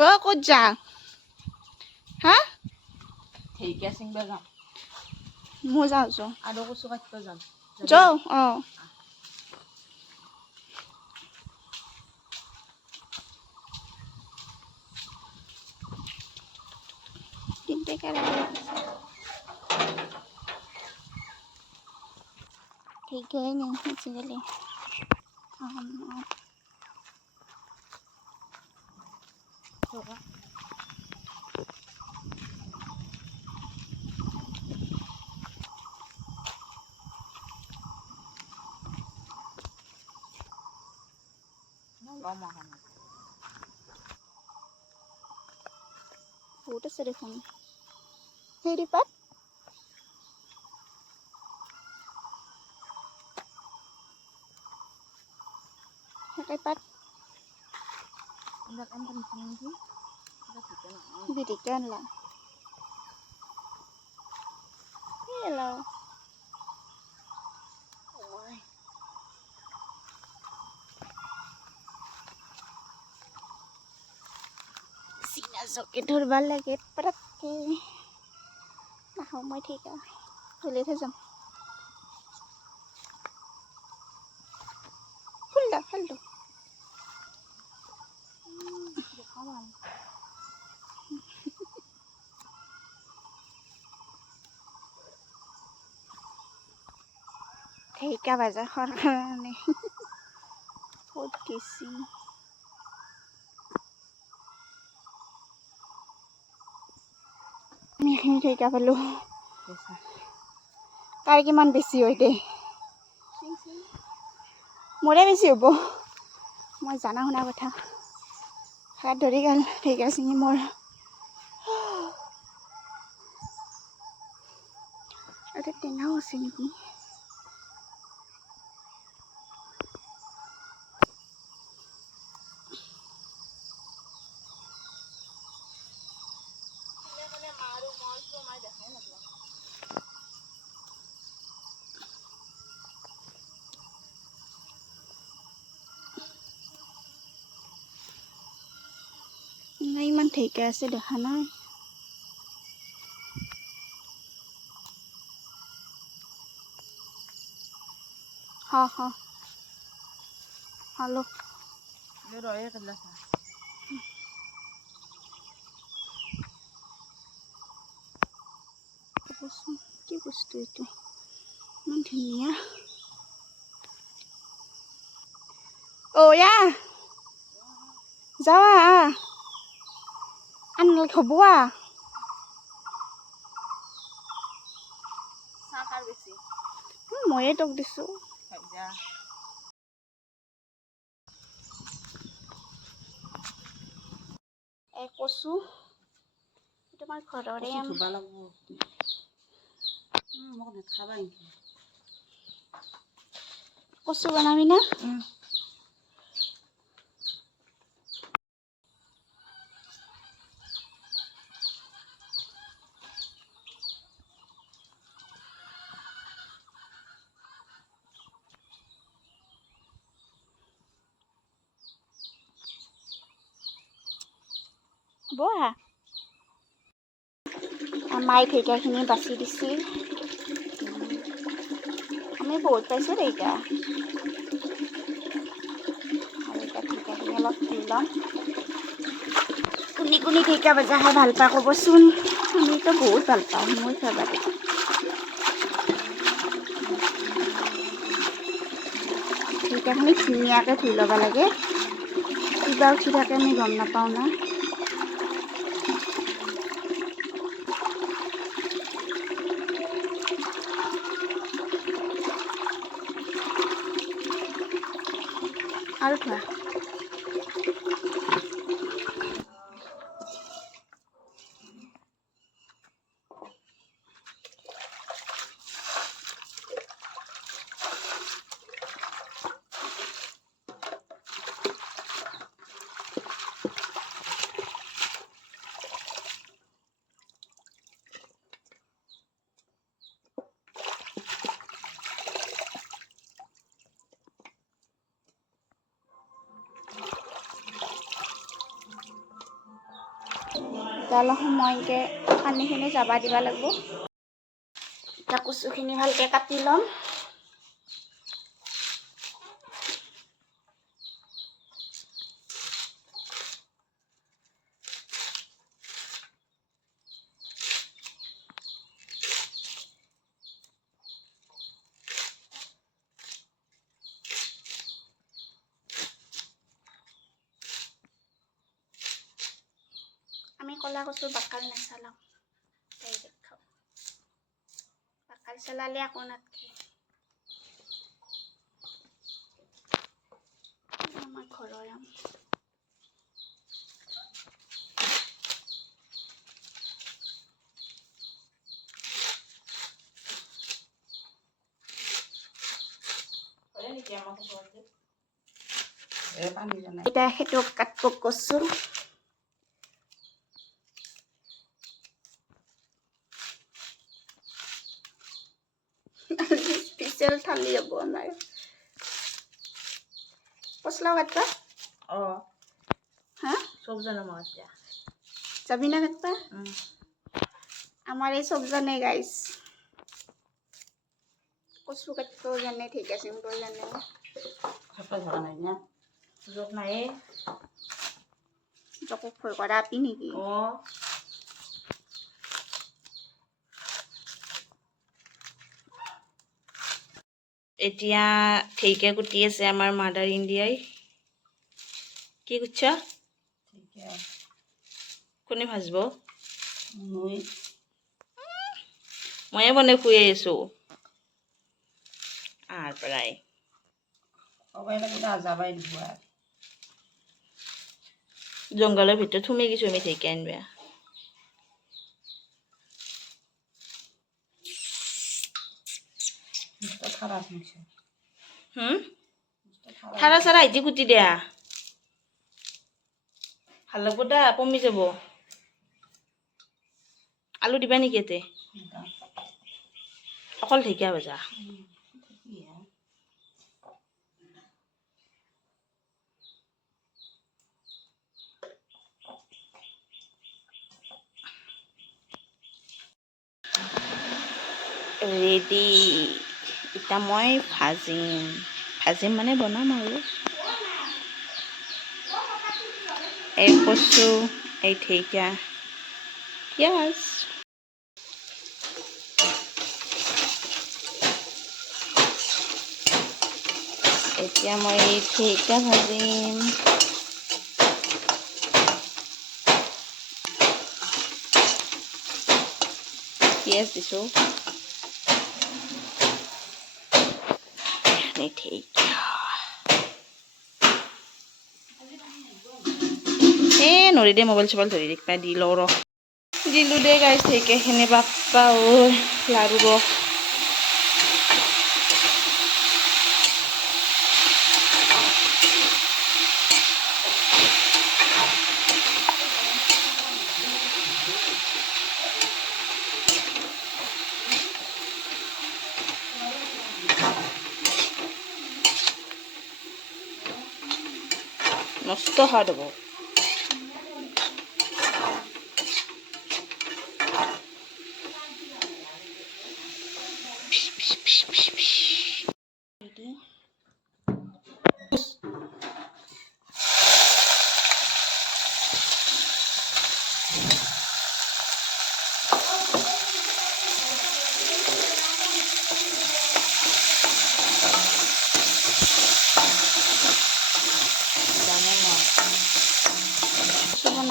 ক'ত যা হা ঠিক আছে যাম মই যাওঁ আৰু কচু কাটিব যাম যাওঁ তিনটে কেৰাহী ঠিক है नहीं আজিকালি বহুত আছে দেখোন হেৰি পাত হেৰি পাত বিটিকে আনলা হেল্ল' চিনা চকী ধৰবা লাগে পটককে নাহো মই ঠিক ধুলে থৈ যাম ফালটো ঢেকীয়া ভাজা খোৱাৰ কাৰণে ক'ত গেছি আমি এইখিনি ঢেকীয়া পালোঁ কাৰ কিমান বেছি হয় দে মোৰে বেছি হ'ব মই জানা শুনা কথা হাত ধৰি গ'ল ঢেকীয়া ছিঙি মোৰ এটা টেঙাও আছে নেকি ইমান ঢেকীয়া আছে দেখা নাই হেল্ল' কি বস্তু এইটো ইমান ধুনীয়া অয়া যাৱা আনল হ'ব ময়ে তোক দিছোঁ কচু তোমাৰ ঘৰৰে কচু বনাবি না বহা মায়ে ঢেকীয়াখিনি বাচি দিছিল আমি বহুত পাইছোঁ ঢেকীয়া আৰু এতিয়া ঢেকীয়াখিনি অলপ ধুই ল'ম কোনি কোনি ঢেকীয়া ভজা খাই ভাল পায় ক'বচোন আমিতো বহুত ভাল পাওঁ মোৰ ফেভাৰিট ঢেকীয়াখিনি ধুনীয়াকৈ ধুই ল'ব লাগে কিবা উঠি থাকে আমি গম নাপাওঁ না আৰু থোৱা এতিয়া অলপ সময়কৈ পানীখিনি যাবা দিব লাগিব। এতিয়া কচুখিনি ভালকৈ কাটি ল'ম। আমি কলা কচুৰ বাকাল নাচালাওঁ, ডাইৰেক্ট খাওঁ। বাকাল চালালে আকৌ নাথাকে। আমাৰ ঘৰৰ আম। এতিয়া সেইটো কাটব কচু। স্পেচিয়েল থালি হ'ব আমাৰ। পচলাও কাটবা? হা চব জানো মই এতিয়া যাবি না কাটবা? আমাৰ এই চব জানে গাইছ। কচু কাটবও জানে, ঢেকীয়া ছিঙিবও জানে। জোকা নাই না, জোক নাই। জোকক ভয় কৰা আপি নেকি? এতিয়া ঢেকীয়া কুটি আছে আমাৰ মাদাৰ ইণ্ডিয়াই। কি কুটছা? কোনে ভাজব? ময়ে বনাই খুৱাই আছো আহাৰ পৰাই। জংঘলৰ ভিতৰত সোমাই গৈছো আমি ঢেকীয়া আনিবা। ঠাৰা চাৰা আহিছে কুটি দিয়া। ভাল লাগব দা, কমি যাব। আলু দিবা নেকি ইয়াতে? অকল ঢেকীয়া ভাজা? ৰেডি। এতিয়া মই ভাজিম মানে বনাম আৰু। এই কচু, এই ঢেকীয়া, পিঁয়াজ। এতিয়া মই এই ঢেকীয়া ভাজিম। পিঁয়াজ দিছোঁ। নৰি দে, মোবাইল চোবাইল ধৰি দেখবা দি লওঁ ৰ। দিলোঁ দে গাইছ ঢেকীয়াখিনি। বাপ্পা ঐ লাৰু ৰ। নষ্ট সোৱাদ হ'ব।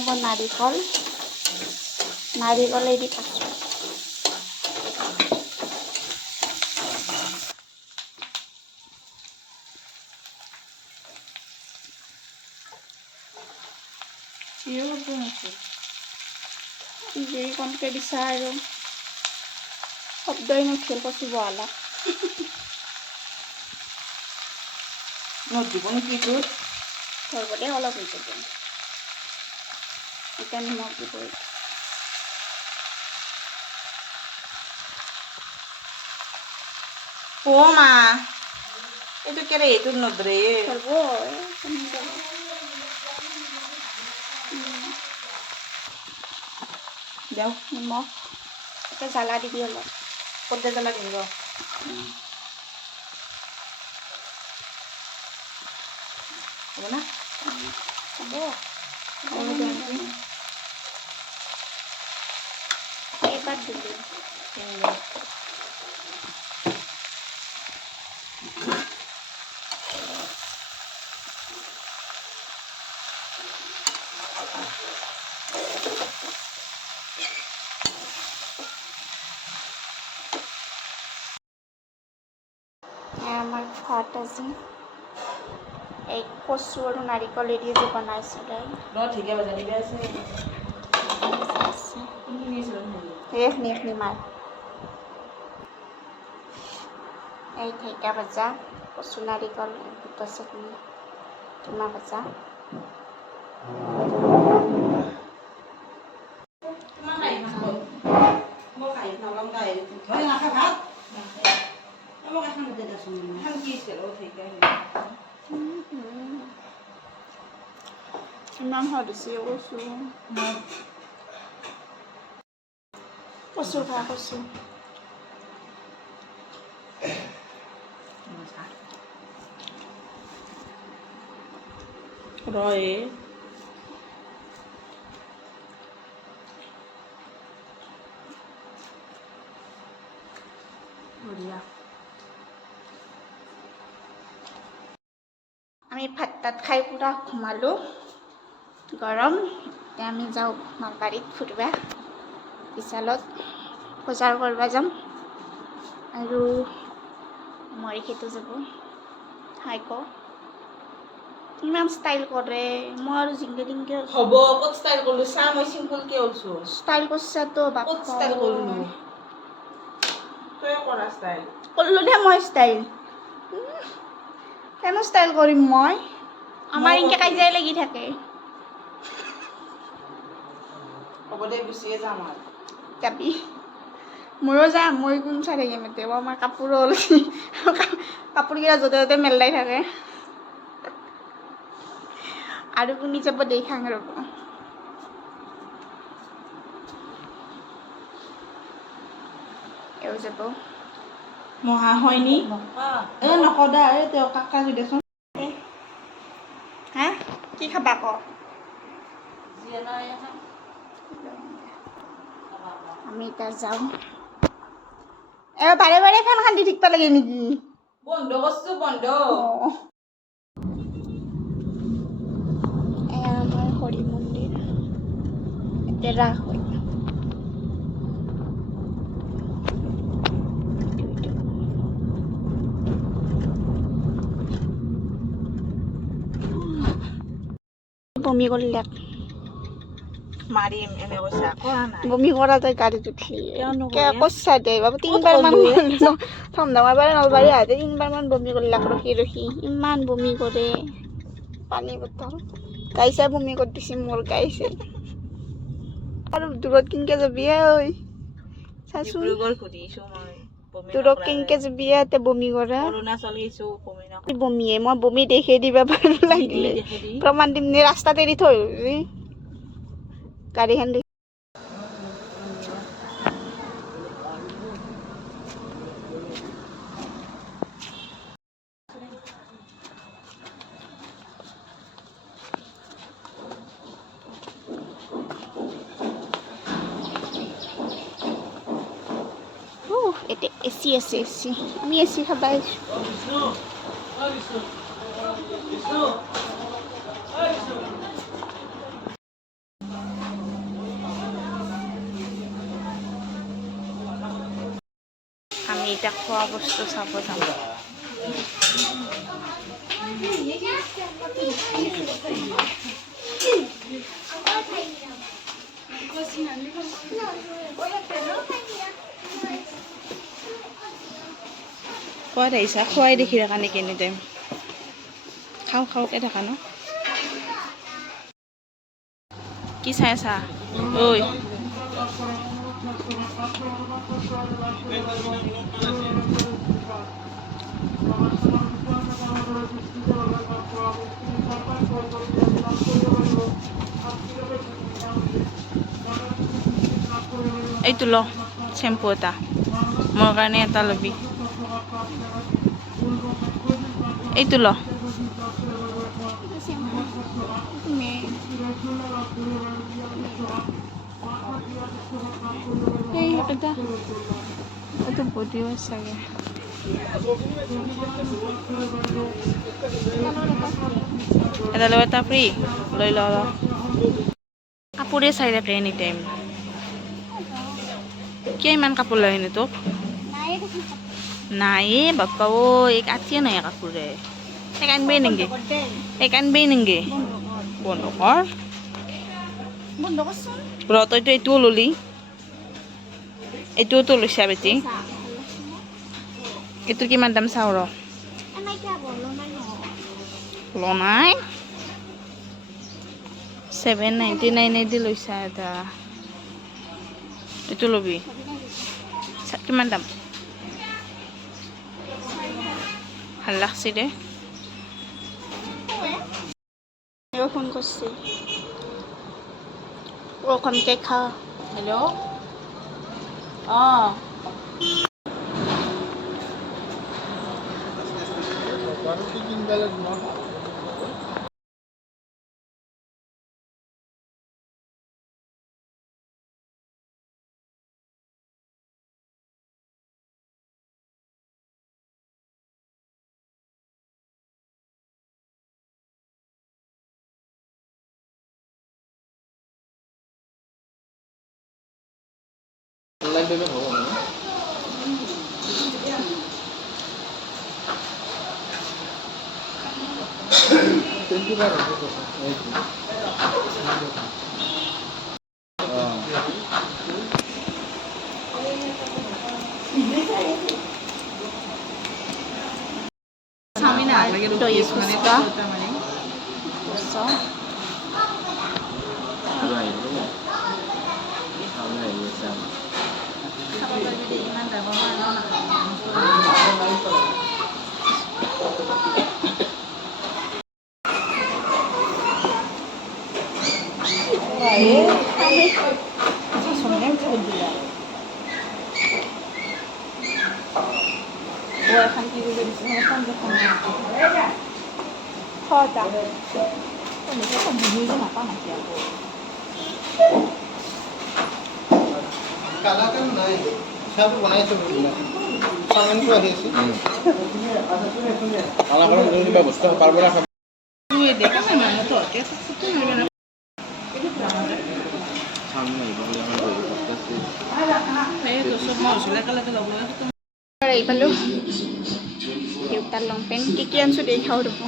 বনাব নাৰিকলেদি কাচো। জুই কমকৈ দিছা আৰু শব্দই নুঠিল কচু বহালা। দিব নেকি তোৰ? ধৰিব দে অলপ হৈ যাব। এতিয়া নিমখ দিব। মা এইটো কেৰে এইটোত নধৰে। ধৰিব কমি যাব। যাওঁ নিমখ এতিয়া জ্বালা দিবি অলপ কতে জ্বালা দিম ৰ হ'ব না হ'ব এইবাৰ দিবি আমাৰ ভাত আজি এই কচু আৰু নাৰিকলেদি যে বনাইছিলে ঠিকে বজা দিবি আছে এইখিনি মাৰ এই ঢেঁকা ভজা কচু নাৰিকল বুটৰ চাটনি কিমা ভজা ইমান সোৱাদ হৈছে কচু খা কচু ৰয়ে বঢ়িয়া আমি ভাত তাত খাই পুৰা ঘুমালোঁ গৰম এতিয়া আমি যাওঁ নলবাৰীত ফুৰিবা বিশালত বজাৰ কৰিব যাম আৰু মৰিখেতো যাব হাইক ইমান ষ্টাইল কৰে মই আৰু জিংকে টিংকে হ'ব ক'ত ষ্টাইল কৰিলোঁ চা মই চিম্পুলকৈ ওলছোঁ ষ্টাইল কৰিছা তো বাপ ক'ত ষ্টাইল কৰিলোঁ তই কৰা ষ্টাইল কৰিলোঁ দে মই ষ্টাইল কেন ষ্টাইল কৰিম মই আমাৰ ইনকে কাজিয়াই লাগি থাকে হ'ব দে গুচিয়ে যাম আৰু যাবি ময়ো যাম মই কোন চাই থাকিম এতিয়া আমাৰ কাপোৰো ওলছি কাপোৰকেইটা য'তে ত'তে মেলাই থাকে আৰু কোনি যাব দেখাং ৰ'ব এও যাব মহা হয়নি নকদা তেওঁ কাকা দেচোন হা কি খাবা ক আমি এতিয়া যাওঁ বাৰে বাৰে ফেনখন দি থাকিব লাগে নেকি বন্ধ কৰছো বন্ধ এয়া আমাৰ হৰি মন্দিৰ এতিয়া ৰাস হয় বমি কৰিলে মাৰিম এনে কৈছা কৰা নাই বমি কৰা তই গাড়ীত উঠলি কিয় নকৰে? কৈছা দে বাবু তিনবাৰ মান ধমধমাবাৰ নলবাৰী আহোঁতে তিনবাৰ মান বমি কৰিলাক ৰখি ৰখি ইমান বমি কৰে পানী বটল গাইছা বমি কৰি দিছে মোৰ গাইছে আৰু দূৰত কেনকে যাবি ঐ চাচোন ডিব্ৰুগড় ঘূৰিছোঁ মই বমি দূৰত কেনকে যাবি ইয়াতে বমি কৰা অৰুণাচল গৈছোঁ বমি নকৰা বমিয়ে মই বমি দেখে দিবা পাৰো লাগিলে প্ৰমাণ দিম নে ৰাস্তাত এৰি থৈ গাড়ীখন দেখি এতিয়া এচি আছে এচি আমি এচি খাবা আহিছোঁ আমি এতিয়া খোৱা বস্তু চাব যাম খোৱাত আহিছা খোৱাই দেখি থকা নেকি এনি টাইম খাওঁ খাওঁকৈ থাকা ন কি চাই আছা ঐ এইটো ল চেম্পু এটা মোৰ কাৰণে এটা ল'বি এইটো ল এইটো বডি ৱাছ চাগে এটা লৈ এটা ফ্ৰী লৈ ল কাপোৰে চাই থাকে এনি টাইম কিয় ইমান কাপোৰ লয় নে তোক নাই বাপ্পা ও এক আতিয়ে নাই কাপোৰে এক আনবেই নেকি বন্ধ কৰ ৰ তইতো এইটোও ললি এইটোওতো লৈছা বেটি এইটোৰ কিমান দাম চাওঁ ৰ ল নাই 799 দি লৈছা এটা এইটো ল'বি কিমান দাম ভাল লাগছে দে ফোন করছি ওখান থেকে খা হেল্ল' অনলাইন পেমেন্ট হ'ব মানে doi fuska so কালাকান নাই সব বনাইছো সামানটো আহি আছে কালাকান যদি কিবা বস্তু পারবো না তুই দেখা না মানে তো কে তো না সামনে বলে আমার বই করতেছি এই তো সব মশলা কালাকে লব এই পালো দেউতাৰ লং পেণ্ট কি আনছো দেখাও ৰ'ব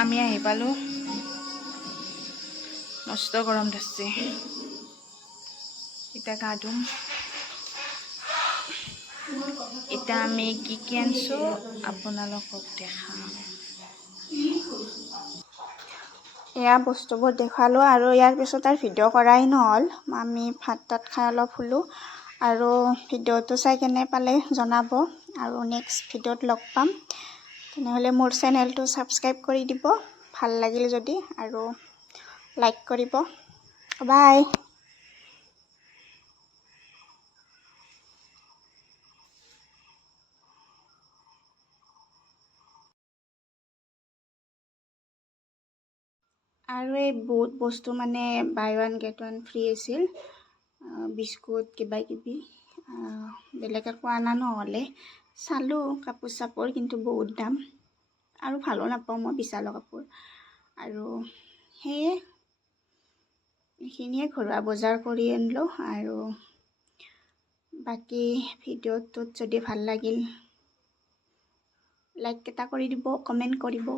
আমি আহি পালো মস্ত গৰম দিছে এটা গা ধুম এটা আমি কি আনছো আপোনালোকক দেখাম এয়া বস্তুবোৰ দেখালোঁ আৰু ইয়াৰ পিছত আৰু ভিডিঅ' কৰাই নহ'ল আমি ভাত তাত খাই অলপ শুলোঁ আৰু ভিডিঅ'টো চাই কেনে পালে জনাব আৰু নেক্সট ভিডিঅ'ত লগ পাম তেনেহ'লে মোৰ চেনেলটো ছাবস্ক্ৰাইব কৰি দিব ভাল লাগিল যদি আৰু লাইক কৰিব বাই আৰু এই বহুত বস্তু মানে buy one get one free আছিল বিস্কুট কিবা কিবি বেলেগ একো আনা নহ'লে চালোঁ কাপোৰ চাপোৰ কিন্তু বহুত দাম আৰু ভালো নাপাওঁ মই বিশালৰ কাপোৰ আৰু সেয়ে এইখিনিয়ে ঘৰুৱা বজাৰ কৰি আনিলোঁ আৰু বাকী ভিডিঅ'টোত যদি ভাল লাগিল লাইক এটা কৰি দিব কমেণ্ট কৰিব